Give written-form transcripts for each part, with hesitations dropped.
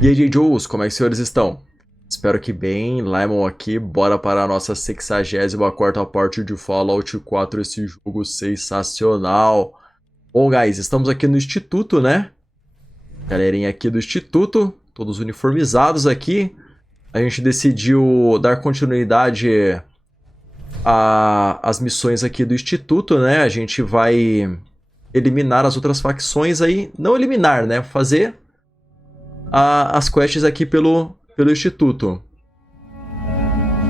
E aí, DjayJows, como é que os senhores estão? Espero que bem. Lymon aqui, bora para a nossa 64ª parte de Fallout 4, esse jogo sensacional. Bom, guys, estamos aqui no Instituto, né? Galerinha aqui do Instituto, todos uniformizados aqui. A gente decidiu dar continuidade às missões aqui do Instituto, né? A gente vai eliminar as outras facções aí. Não eliminar, né? Fazer as quests aqui pelo Instituto.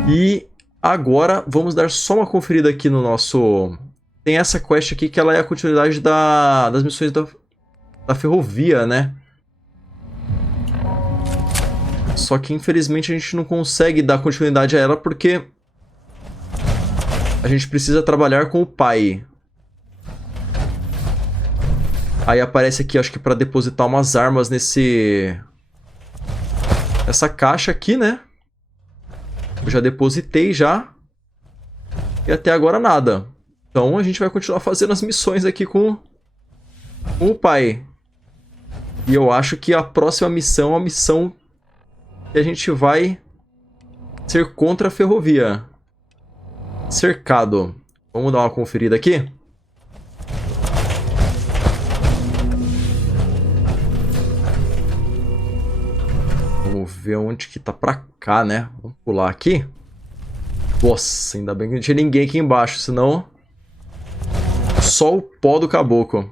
E agora vamos dar só uma conferida aqui no nosso... Tem essa quest aqui que ela é a continuidade das missões da ferrovia, né? Só que infelizmente a gente não consegue dar continuidade a ela porque a gente precisa trabalhar com o pai. Aí aparece aqui, acho que para depositar umas armas essa caixa aqui, né? Eu já depositei já. E até agora nada. Então a gente vai continuar fazendo as missões aqui com o pai. E eu acho que a próxima missão é a missão que a gente vai ser contra a ferrovia. Cercado. Vamos dar uma conferida aqui? Vamos ver onde que tá pra cá, né? Vamos pular aqui. Nossa, ainda bem que não tinha ninguém aqui embaixo, senão... Só o pó do caboclo.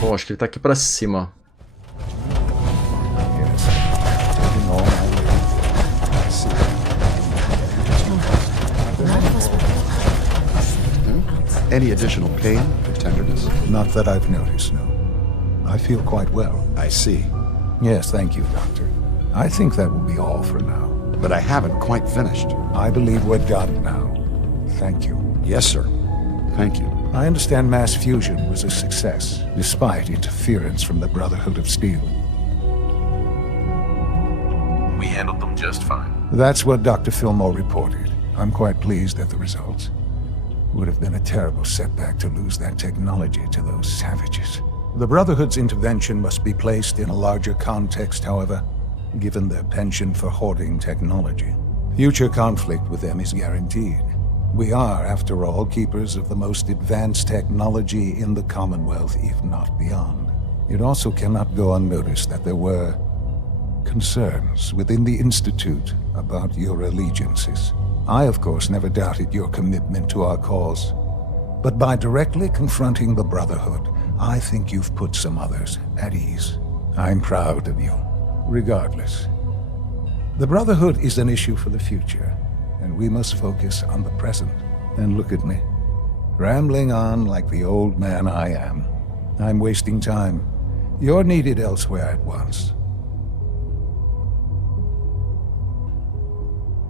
Bom, acho que ele tá aqui pra cima. Any additional pain or tenderness? Not that I've noticed, no. I feel quite well. I see. Yes, thank you, Doctor. I think that will be all for now. But I haven't quite finished. I believe we're done now. Thank you. Yes, sir. Thank you. I understand mass fusion was a success, despite interference from the Brotherhood of Steel. We handled them just fine. That's what Dr. Fillmore reported. I'm quite pleased at the results. Would have been a terrible setback to lose that technology to those savages. The Brotherhood's intervention must be placed in a larger context, however, given their penchant for hoarding technology. Future conflict with them is guaranteed. We are, after all, keepers of the most advanced technology in the Commonwealth, if not beyond. It also cannot go unnoticed that there were concerns within the Institute about your allegiances. I, of course, never doubted your commitment to our cause. But by directly confronting the Brotherhood, I think you've put some others at ease. I'm proud of you, regardless. The Brotherhood is an issue for the future, and we must focus on the present. And look at me, rambling on like the old man I am. I'm wasting time. You're needed elsewhere at once.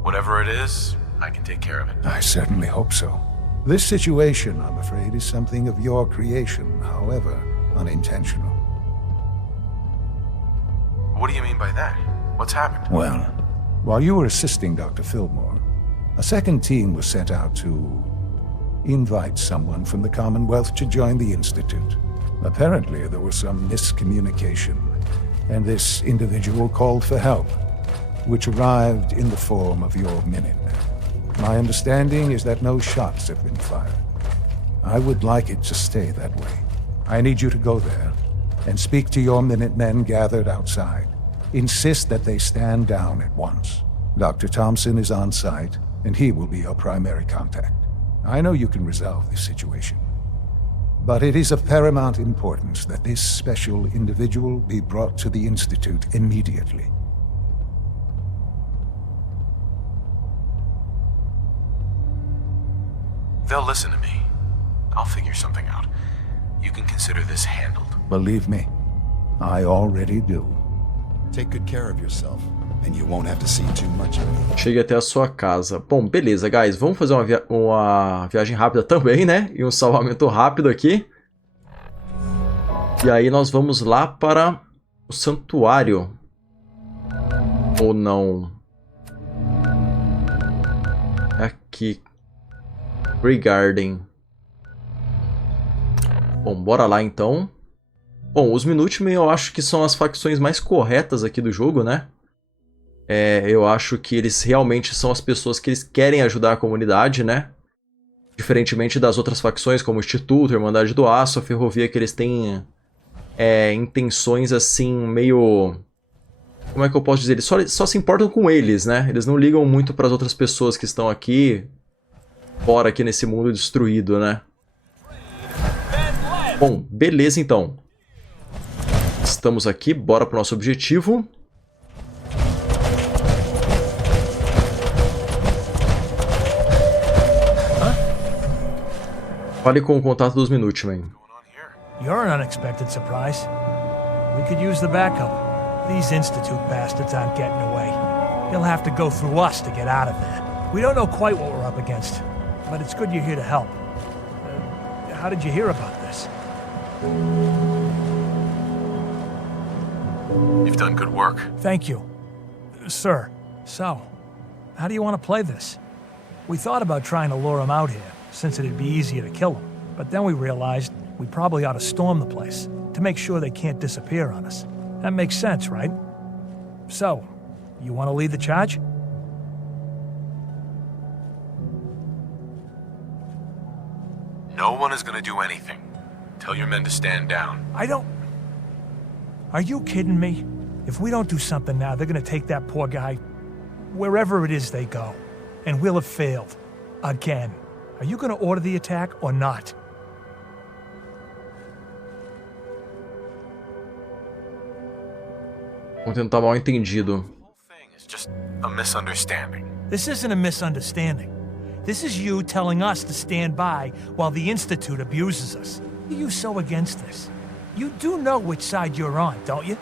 Whatever it is, I can take care of it. I certainly hope so. This situation, I'm afraid, is something of your creation, however unintentional. What do you mean by that? What's happened? Well, while you were assisting Dr. Fillmore, a second team was sent out to invite someone from the Commonwealth to join the Institute. Apparently, there was some miscommunication, and this individual called for help, which arrived in the form of your Minutemen. My understanding is that no shots have been fired. I would like it to stay that way. I need you to go there and speak to your Minutemen gathered outside. Insist that they stand down at once. Dr. Thompson is on site, and he will be your primary contact. I know you can resolve this situation, but it is of paramount importance that this special individual be brought to the Institute immediately. They'll listen to me. I'll figure something out. You can consider this handled. Believe me, I already do. Take good care of yourself, and you won't have to see too much of me. Chegue até a sua casa. Bom, beleza, guys. Vamos fazer uma viagem rápida também, né? E um salvamento rápido aqui. E aí nós vamos lá para o santuário. Ou não? É aqui. Regarding. Bom, bora lá então. Bom, os Minutemen eu acho que são as facções mais corretas aqui do jogo, né? Eu acho que eles realmente são as pessoas que eles querem ajudar a comunidade, né? Diferentemente das outras facções, como o Instituto, a Irmandade do Aço, a Ferrovia, que eles têm intenções assim, meio... Como é que eu posso dizer? Eles só se importam com eles, né? Eles não ligam muito para as outras pessoas que estão aqui, fora aqui nesse mundo destruído, né? Bom, beleza então. Estamos aqui, bora pro nosso objetivo. Fale com o contato dos Minutemen. You're an unexpected surprise. We could use the backup. These Institute bastards aren't getting away. They'll have to go through us to get out of there. We don't know quite what we're up against, but it's good you're here to help. How did you hear about this? You've done good work. Thank you. Sir, so, how do you want to play this? We thought about trying to lure him out here, since it'd be easier to kill him. But then we realized we probably ought to storm the place, to make sure they can't disappear on us. That makes sense, right? So, you want to lead the charge? No one is gonna do anything. Tell your men to stand down. Are you kidding me? If we don't do something now, they're gonna take that poor guy wherever it is they go. And we'll have failed. Again. Are you gonna order the attack or not? Vamos tentar mal entendido. The whole thing is just a misunderstanding. This isn't a misunderstanding. This is you telling us to stand by while the Institute abuses us. Why are you so against this? You do know which side you're on, don't you?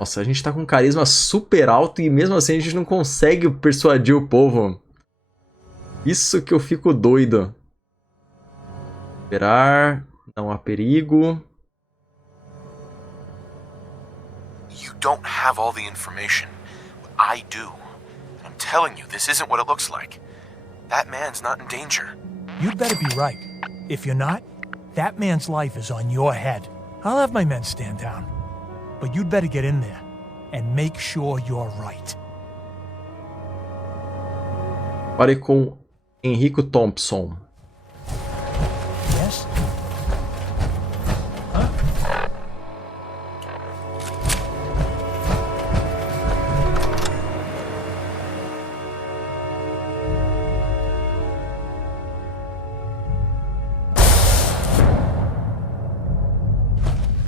Nossa, a gente tá com um carisma super alto e mesmo assim a gente não consegue persuadir o povo. Isso que eu fico doido. Esperar, não há perigo. You don't have all the information. I do. I'm telling you, this isn't what it looks like. That man's not in danger. You'd better be right. If you're not, that man's life is on your head. I'll have my men stand down. But you'd better get in there and make sure you're right. Pare com Henrico Thompson. Yes? Huh?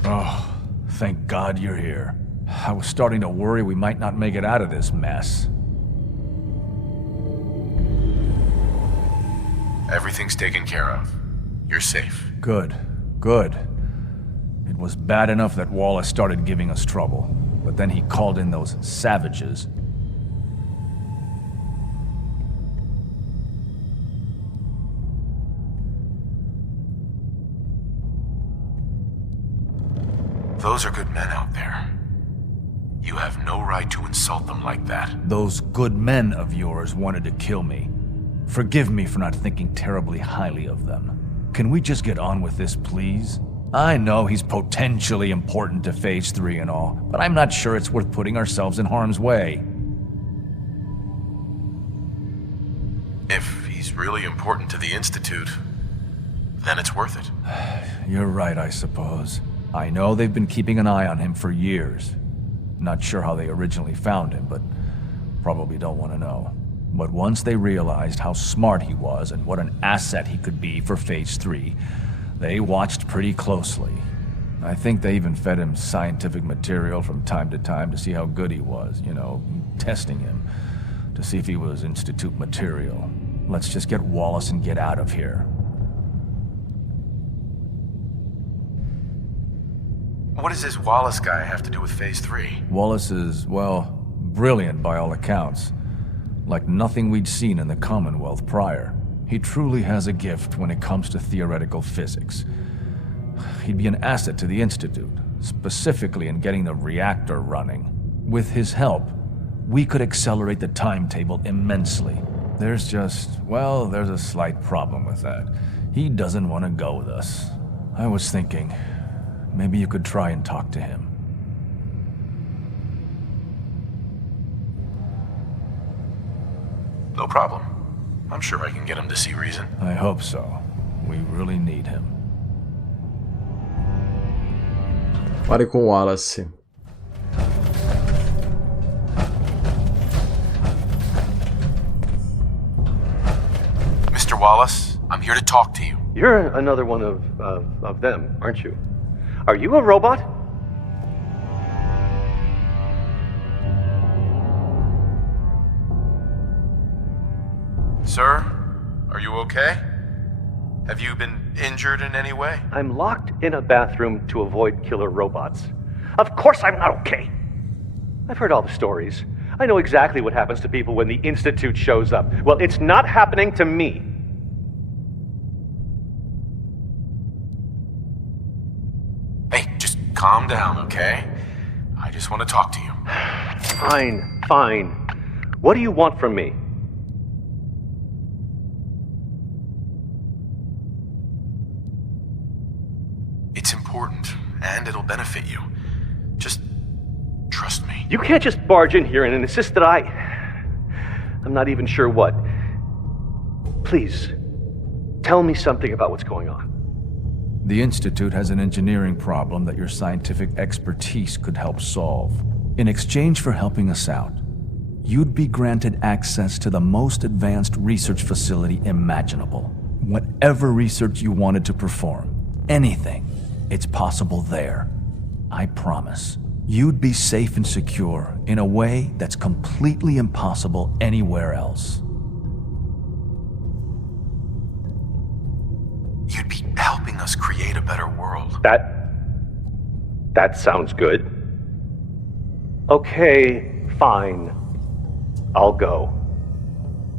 Oh, thank God you're here. I was starting to worry we might not make it out of this mess. Everything's taken care of. You're safe. Good, good. It was bad enough that Wallace started giving us trouble, but then he called in those savages. Those are good men out there. You have no right to insult them like that. Those good men of yours wanted to kill me. Forgive me for not thinking terribly highly of them. Can we just get on with this, please? I know he's potentially important to Phase 3 and all, but I'm not sure it's worth putting ourselves in harm's way. If he's really important to the Institute, then it's worth it. You're right, I suppose. I know they've been keeping an eye on him for years. Not sure how they originally found him, but probably don't want to know. But once they realized how smart he was and what an asset he could be for Phase 3, they watched pretty closely. I think they even fed him scientific material from time to time to see how good he was, you know, testing him, to see if he was Institute material. Let's just get Wallace and get out of here. What does this Wallace guy have to do with Phase 3? Wallace is, well, brilliant by all accounts. Like nothing we'd seen in the Commonwealth prior. He truly has a gift when it comes to theoretical physics. He'd be an asset to the Institute, specifically in getting the reactor running. With his help, we could accelerate the timetable immensely. There's a slight problem with that. He doesn't want to go with us. I was thinking, maybe you could try and talk to him. No problem. I'm sure I can get him to see reason. I hope so. We really need him. Pare com o Wallace. Mr. Wallace, I'm here to talk to you. You're another one of them, aren't you? Are you a robot? Sir, are you okay? Have you been injured in any way? I'm locked in a bathroom to avoid killer robots. Of course I'm not okay. I've heard all the stories. I know exactly what happens to people when the Institute shows up. Well, it's not happening to me. Hey, just calm down, okay? I just want to talk to you. Fine. What do you want from me? It's important, and it'll benefit you. Just trust me. You can't just barge in here and insist that I'm not even sure what. Please, tell me something about what's going on. The Institute has an engineering problem that your scientific expertise could help solve. In exchange for helping us out, you'd be granted access to the most advanced research facility imaginable. Whatever research you wanted to perform, anything, it's possible there. I promise. You'd be safe and secure in a way that's completely impossible anywhere else. You'd be helping us create a better world. That sounds good. Okay, fine. I'll go.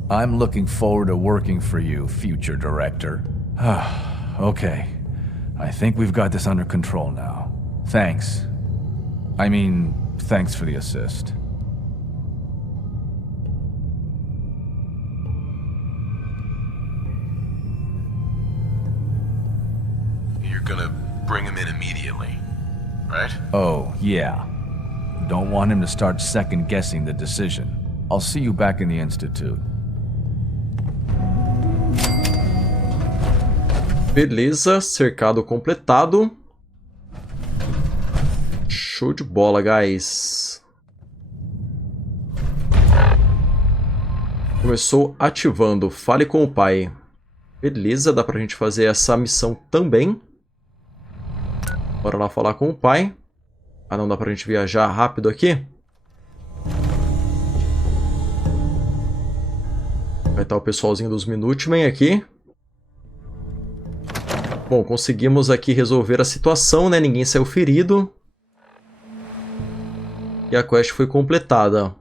I'm looking forward to working for you, future director. Okay. I think we've got this under control now. Thanks. Thanks for the assist. You're gonna bring him in immediately, right? Oh, yeah. Don't want him to start second-guessing the decision. I'll see you back in the Institute. Beleza, cercado completado. Show de bola, guys. Começou ativando. Fale com o pai. Beleza, dá pra gente fazer essa missão também. Bora lá falar com o pai. Ah, não dá pra gente viajar rápido aqui? Vai estar o pessoalzinho dos Minutemen aqui. Bom, conseguimos aqui resolver a situação, né? Ninguém saiu ferido. E a quest foi completada.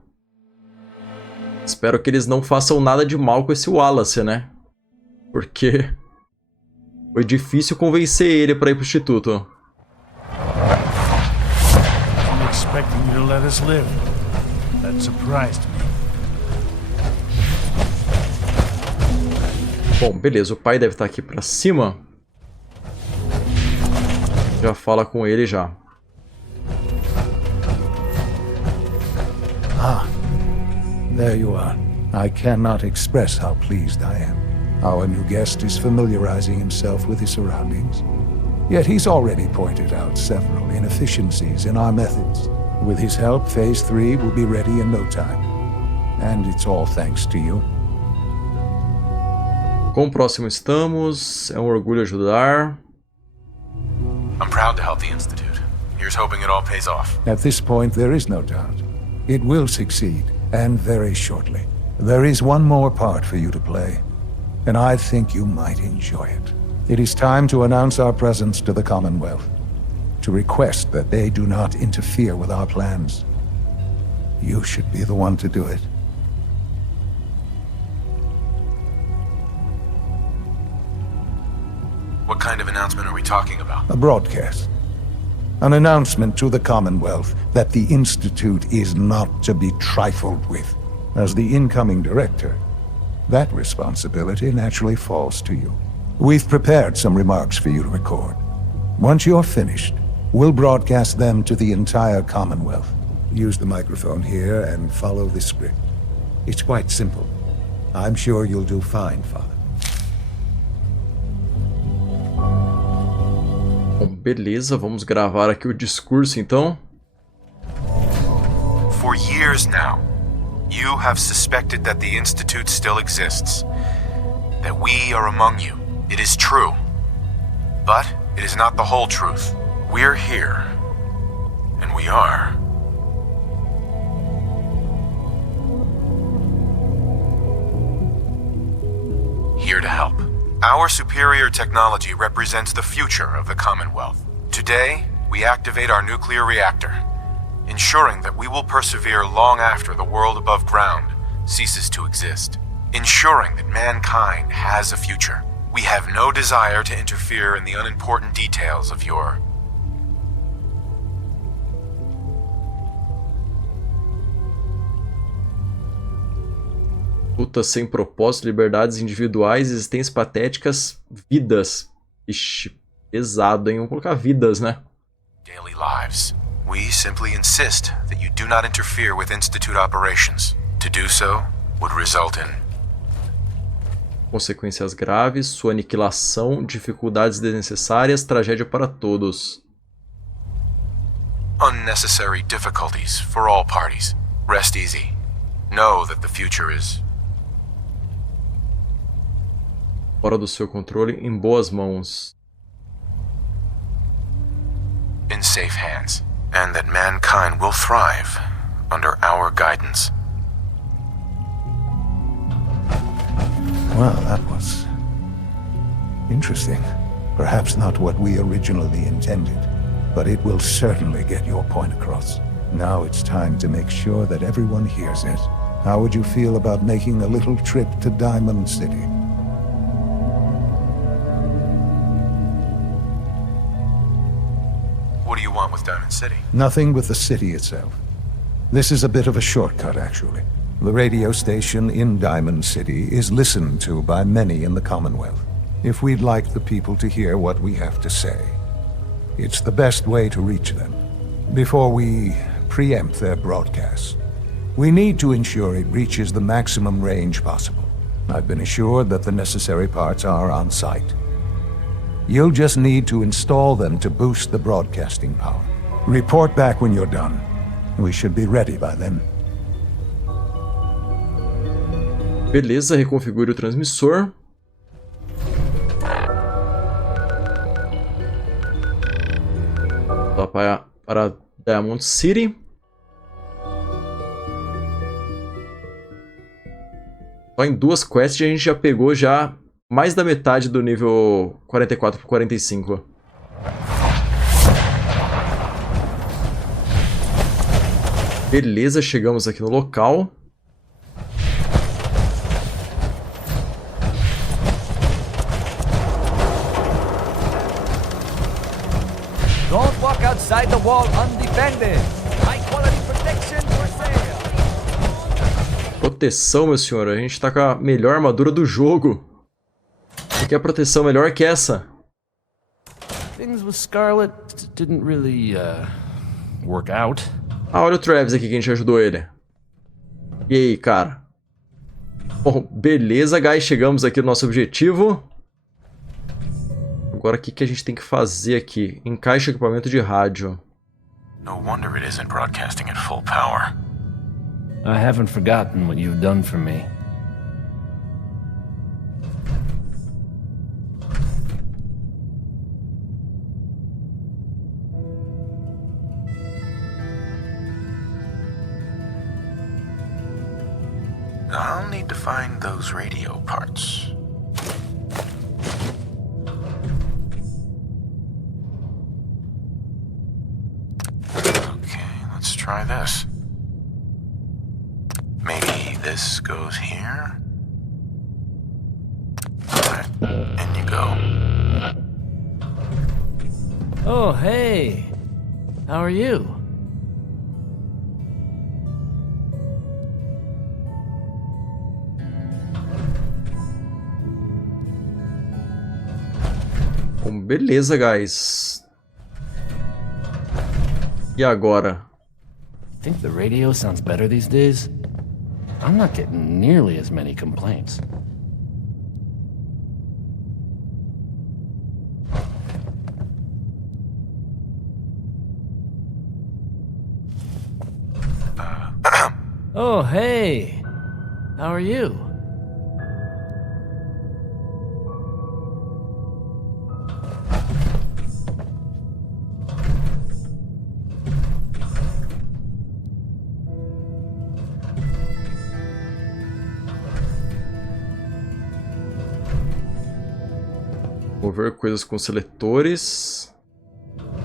Espero que eles não façam nada de mal com esse Wallace, né? Porque foi difícil convencer ele para ir pro instituto. I'm expecting you to let us live. That surprised me. Bom, beleza. O pai deve estar aqui pra cima. Já fala com ele já. Ah, there you are. I cannot express how pleased I am. Our new guest is familiarizing himself with his surroundings. Yet he's already pointed out several inefficiencies in our methods. With his help, Phase 3 will be ready in no time. And it's all thanks to you. Quão próximo estamos? É um orgulho ajudar. I'm proud to help the Institute. Here's hoping it all pays off. At this point, there is no doubt. It will succeed, and very shortly. There is one more part for you to play, and I think you might enjoy it. It is time to announce our presence to the Commonwealth, to request that they do not interfere with our plans. You should be the one to do it. What kind of announcement are we talking about? A broadcast. An announcement to the Commonwealth that the Institute is not to be trifled with. As the incoming director, that responsibility naturally falls to you. We've prepared some remarks for you to record. Once you're finished, we'll broadcast them to the entire Commonwealth. Use the microphone here and follow the script. It's quite simple. I'm sure you'll do fine, Father. Bom, beleza, vamos gravar aqui o discurso então. For years now, you have suspected that the Institute still exists. That we are among you. It is true. But it is not the whole truth. We're here. And we are. Here to help. Our superior technology represents the future of the Commonwealth. Today, we activate our nuclear reactor, ensuring that we will persevere long after the world above ground ceases to exist. Ensuring that mankind has a future. We have no desire to interfere in the unimportant details of your... Luta sem propósito, liberdades individuais, existências patéticas, vidas. Ixi, pesado, hein? Vamos colocar vidas, né? daily lives. We simply insist that you do not interfere with Institute operations. To do so would result in consequências graves, sua aniquilação, dificuldades desnecessárias, tragédia para todos. unnecessary difficulties for all parties. Rest easy. Know that the future is Fora do seu controle, em boas mãos. in safe hands, and that mankind will thrive under our guidance. Well, that was interesting. Perhaps not what we originally intended, but it will certainly get your point across. Now it's time to make sure that everyone hears it. How would you feel about making a little trip to Diamond City? What do you want with Diamond City? Nothing with the city itself. This is a bit of a shortcut, actually. The radio station in Diamond City is listened to by many in the Commonwealth. If we'd like the people to hear what we have to say, it's the best way to reach them. Before we preempt their broadcast, we need to ensure it reaches the maximum range possible. I've been assured that the necessary parts are on site. You'll just need to install them to boost the broadcasting power. Report back when you're done. We should be ready by then. Beleza, reconfigure o transmissor. Lá para Diamond City. Só em duas quests a gente já pegou já mais da metade do nível 44 por 45. Beleza, chegamos aqui no local. Don't walk outside the wall undefended. High quality protection for sale. Proteção, meu senhor. A gente tá com a melhor armadura do jogo. Você quer proteção melhor que essa? Things with Scarlet didn't really, work out. Ah, olha o Travis aqui que a gente ajudou ele. E aí, cara? Bom, beleza, guys. Chegamos aqui no nosso objetivo. Agora, o que a gente tem que fazer aqui? Encaixe o equipamento de rádio. No wonder it isn't broadcasting at full power. I haven't forgotten what you've done for me. I'll need to find those radio parts. Okay, let's try this. Maybe this goes here? Alright, in you go. Oh, hey. How are you? Bom, beleza, guys. E agora? Think the radio sounds better these days? I'm not getting nearly as many complaints. Oh, hey. How are you? Vou ver coisas com seletores.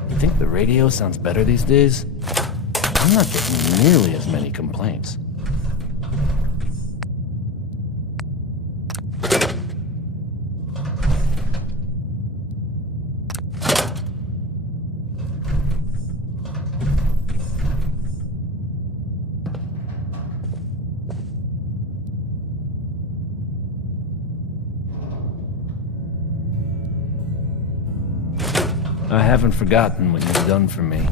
You think the radio sounds better these days? I'm not getting nearly as many complaints. I haven't forgotten what you've done for me.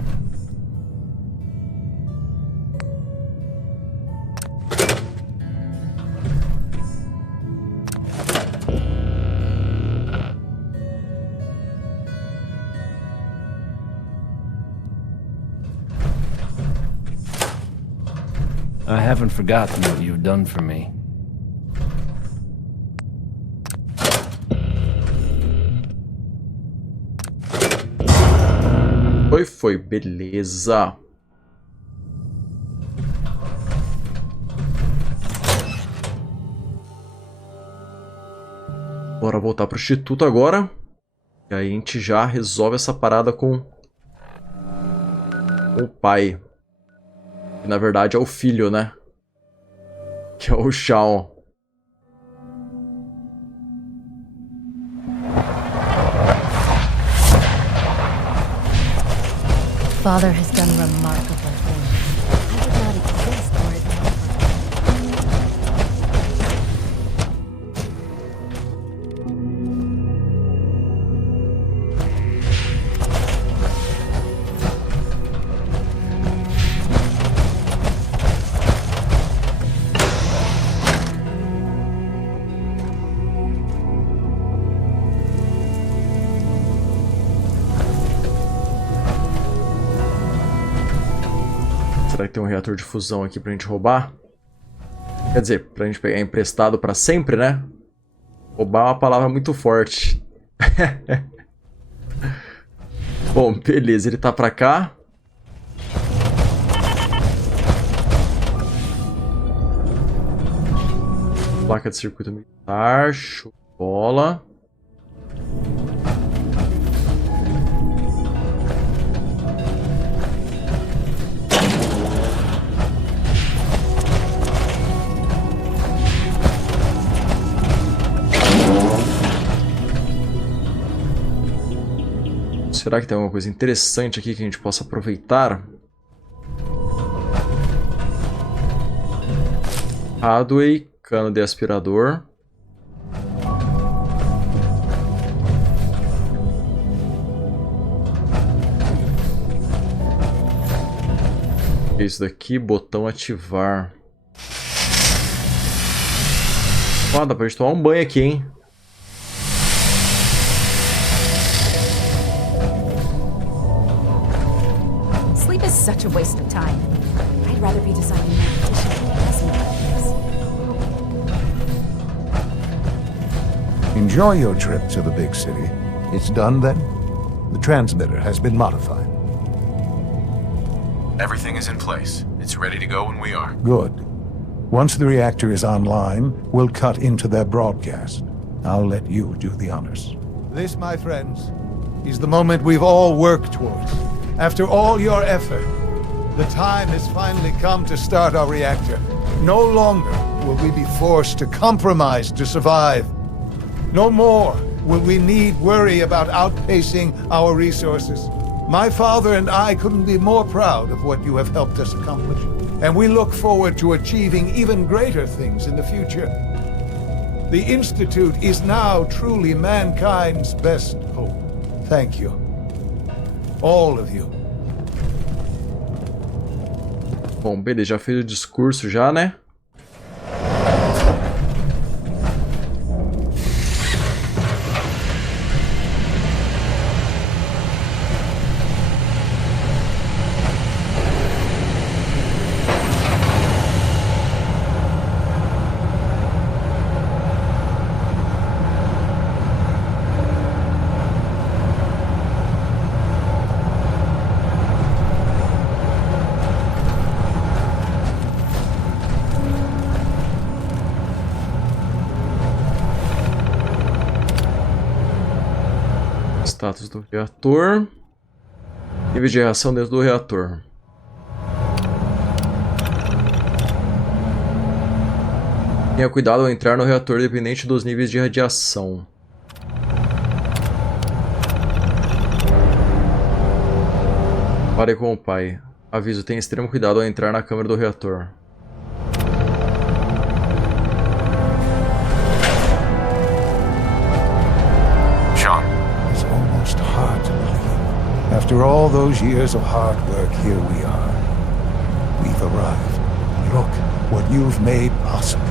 I haven't forgotten what you've done for me. Foi, beleza. Bora voltar pro Instituto agora. E aí a gente já resolve essa parada com o pai. Que na verdade é o filho, né? Que é o Shawn. Father has done remarkable things. I would not exist were it not Será que tem um reator de fusão aqui pra gente roubar? Quer dizer, pra gente pegar emprestado pra sempre, né? Roubar é uma palavra muito forte. Bom, beleza, ele tá pra cá. Placa de circuito militar, show de bola. Será que tem alguma coisa interessante aqui que a gente possa aproveitar? Hadway, cano de aspirador. Isso daqui, botão ativar. Ó, dá pra gente tomar um banho aqui, hein? Sleep is such a waste of time. I'd rather be designing more efficient and pleasant lives. Enjoy your trip to the big city. It's done then? The transmitter has been modified. Everything is in place. It's ready to go when we are. Good. Once the reactor is online, we'll cut into their broadcast. I'll let you do the honors. This, my friends, is the moment we've all worked towards. After all your effort, the time has finally come to start our reactor. No longer will we be forced to compromise to survive. No more will we need worry about outpacing our resources. My father and I couldn't be more proud of what you have helped us accomplish, and we look forward to achieving even greater things in the future. The Institute is now truly mankind's best hope. Thank you. All of you. Bom, beleza, já fez o discurso já, né? Status do reator. Nível de reação dentro do reator. Tenha cuidado ao entrar no reator dependente dos níveis de radiação. Pare com o pai. Aviso, tenha extremo cuidado ao entrar na câmara do reator. After all those years of hard work, here we are. We've arrived. Look what you've made possible.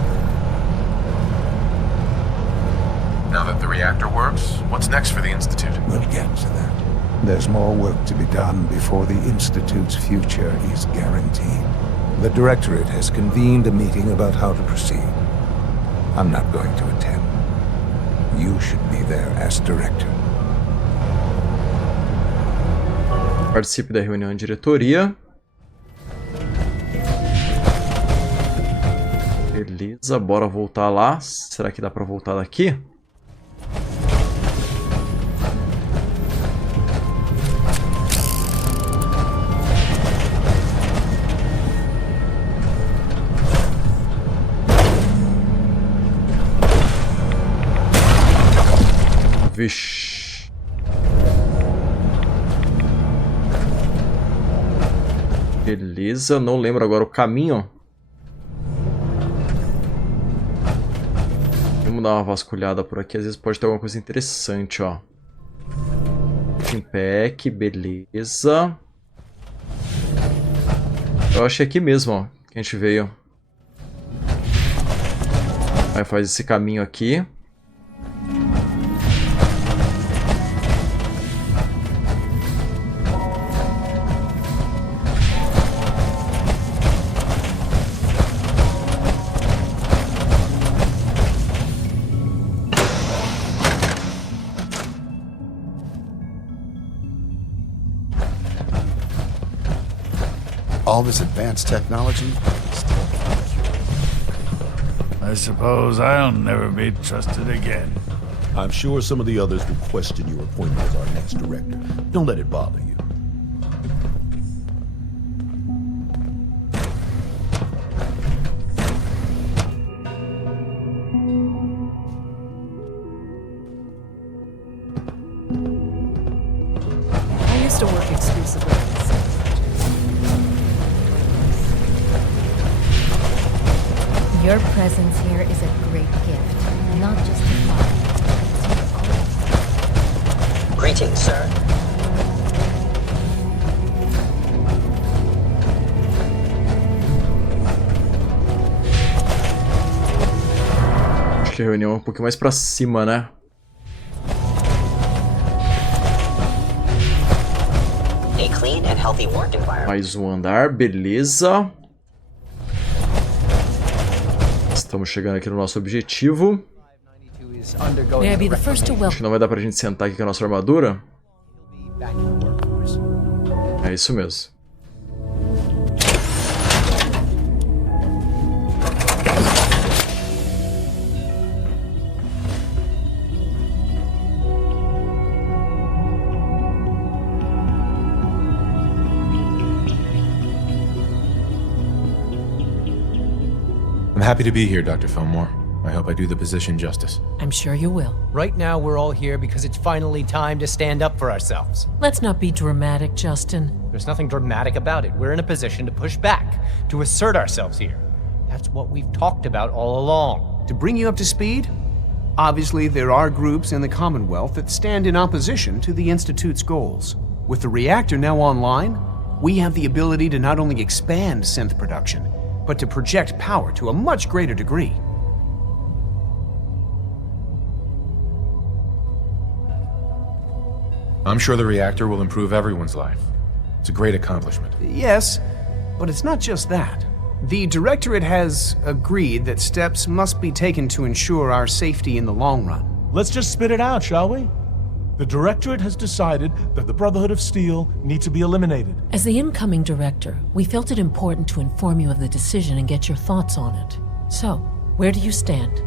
Now that the reactor works, what's next for the Institute? We'll get to that. There's more work to be done before the Institute's future is guaranteed. The Directorate has convened a meeting about how to proceed. I'm not going to attend. You should be there as Director. Participe da reunião de diretoria. Beleza, bora voltar lá. Será que dá pra voltar daqui? Vixe. Beleza, não lembro agora o caminho. Vamos dar uma vasculhada por aqui, às vezes pode ter alguma coisa interessante, ó. Impec, beleza. Eu achei aqui mesmo, ó, que a gente veio. Aí faz esse caminho aqui. All this advanced technology still I suppose I'll never be trusted again. I'm sure some of the others will question your appointment as our next director. Don't let it bother you. I used to work exclusively with this. Your presence here is a great gift, not just to Father. Greetings, sir. Acho que a reunião é um pouquinho mais pra cima, né? A clean and healthy work environment. Mais um andar, beleza. Estamos chegando aqui no nosso objetivo. Acho que não vai dar pra gente sentar aqui com a nossa armadura. É isso mesmo. I'm happy to be here, Dr. Fillmore. I hope I do the position justice. I'm sure you will. Right now, we're all here because it's finally time to stand up for ourselves. Let's not be dramatic, Justin. There's nothing dramatic about it. We're in a position to push back, to assert ourselves here. That's what we've talked about all along. To bring you up to speed, obviously there are groups in the Commonwealth that stand in opposition to the Institute's goals. With the reactor now online, we have the ability to not only expand synth production, but to project power to a much greater degree. I'm sure the reactor will improve everyone's life. It's a great accomplishment. Yes, but it's not just that. The Directorate has agreed that steps must be taken to ensure our safety in the long run. Let's just spit it out, shall we? The Directorate has decided that the Brotherhood of Steel need to be eliminated. As the incoming director, we felt it important to inform you of the decision and get your thoughts on it. So, where do you stand?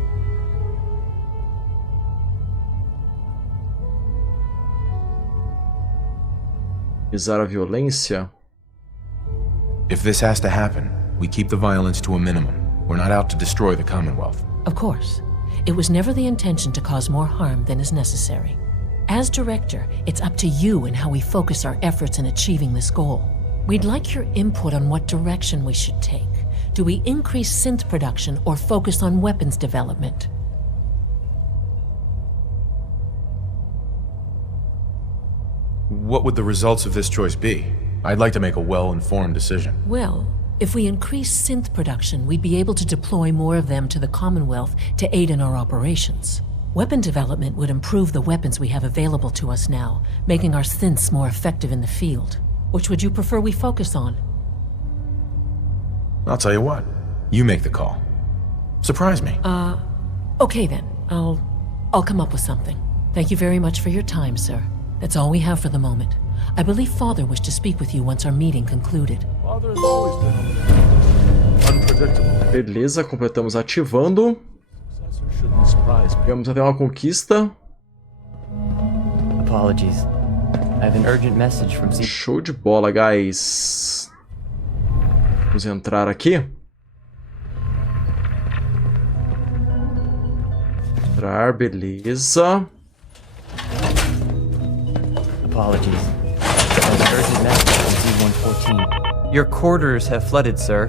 Usar a violência? If this has to happen, we keep the violence to a minimum. We're not out to destroy the Commonwealth. Of course. It was never the intention to cause more harm than is necessary. As director, it's up to you and how we focus our efforts in achieving this goal. We'd like your input on what direction we should take. Do we increase synth production or focus on weapons development? What would the results of this choice be? I'd like to make a well-informed decision. Well, if we increase synth production, we'd be able to deploy more of them to the Commonwealth to aid in our operations. Weapon development would improve the weapons we have available to us now, making our synths more effective in the field. Which would you prefer we focus on? I'll tell you what. You make the call. Surprise me. Okay then. I'll come up with something. Thank you very much for your time, sir. That's all we have for the moment. I believe Father wished to speak with you once our meeting concluded. Father has always been unpredictable. Beleza, completamos ativando. Vamos até uma conquista. Apologies. I have an urgent message from Z. Show de bola, guys. Vamos entrar aqui. Entrar, beleza. Apologies. I have an urgent message from Z-114. Your quarters have flooded, sir.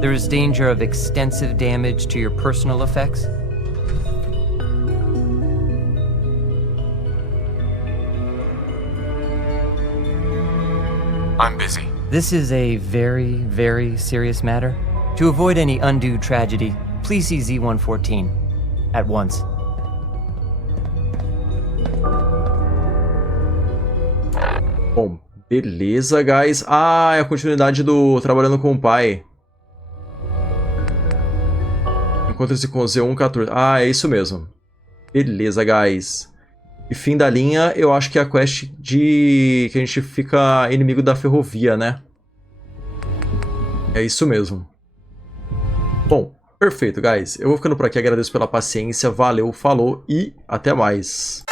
There is danger of extensive damage to your personal effects. I'm busy. This is a very, very serious matter. To avoid any undue tragedy, please see Z-114 at once. Bom, beleza, guys. Ah, é a continuidade do Trabalhando com o Pai. Encontre-se com Z114. Ah, é isso mesmo. Beleza, guys. E fim da linha, eu acho que é a quest de... que a gente fica inimigo da ferrovia, né? É isso mesmo. Bom, perfeito, guys. Eu vou ficando por aqui, agradeço pela paciência, valeu, falou e até mais.